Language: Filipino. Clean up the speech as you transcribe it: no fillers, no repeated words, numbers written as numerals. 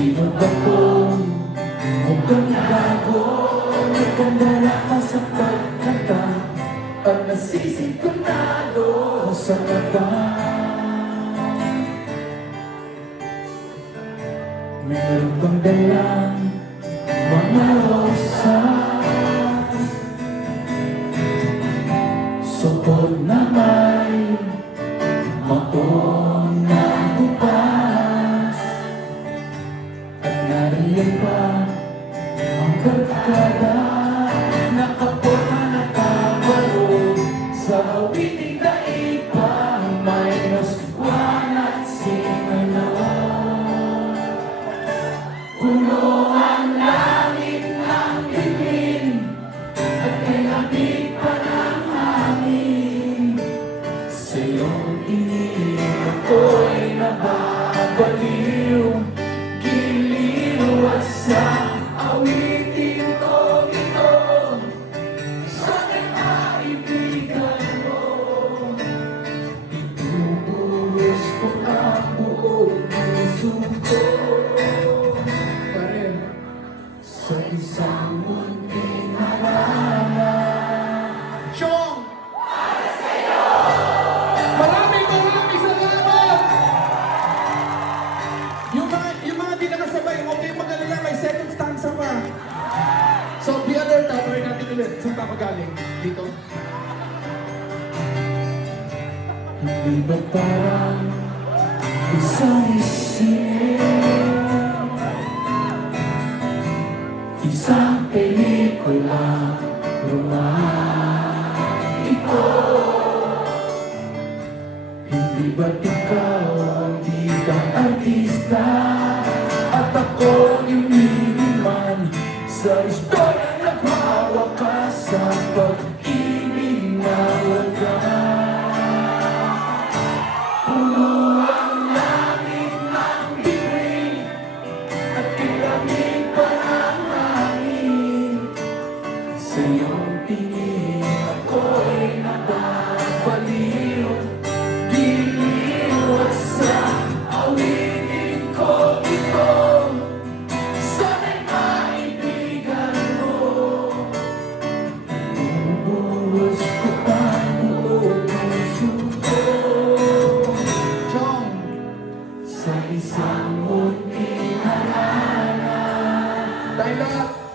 Sino ba kung mukhang bago? Nagkandala ka sa pagkanta at nasisintonado sa mata. Meron bang dalang mga rosas, sukot na may maong na bukas, at nariyan pa ang barkada nakapot na nakabalo sa awiting daig pa minus one at singalo. Puno ang langit ng bituin at kay lamig pa ng hangin. Sa iyong tingin ako'y nababaliw, giliw at sa awitin ko ito. Sana'y maibigan mo, itubuhos ko ang buong puso ko sa isang munting harana. Chong! Para sa'yo! Maraming salamat! Yung mga di nakasabay, huwag kayong mag-alala, may second stanza pa. So, be alert, try natin ulit. Saan ba magaling? Dito? Hindi ba parang isang isine, isang pelikula romantiko? Hindi ba't ikaw ang bidang artista at ako iminiman sa istorya nagpahawak ka sa pag-ibig na wagas? Puno ang langit ng bituin at kilamig pa ng hangin. Sa iyong tingin ako'y nababaliw, giliw at sa awitin ko ito. Sana'y maibigan mo, bubuhos ko ang buong puso ko Chong! sa isang munting harana. Tayong lahat!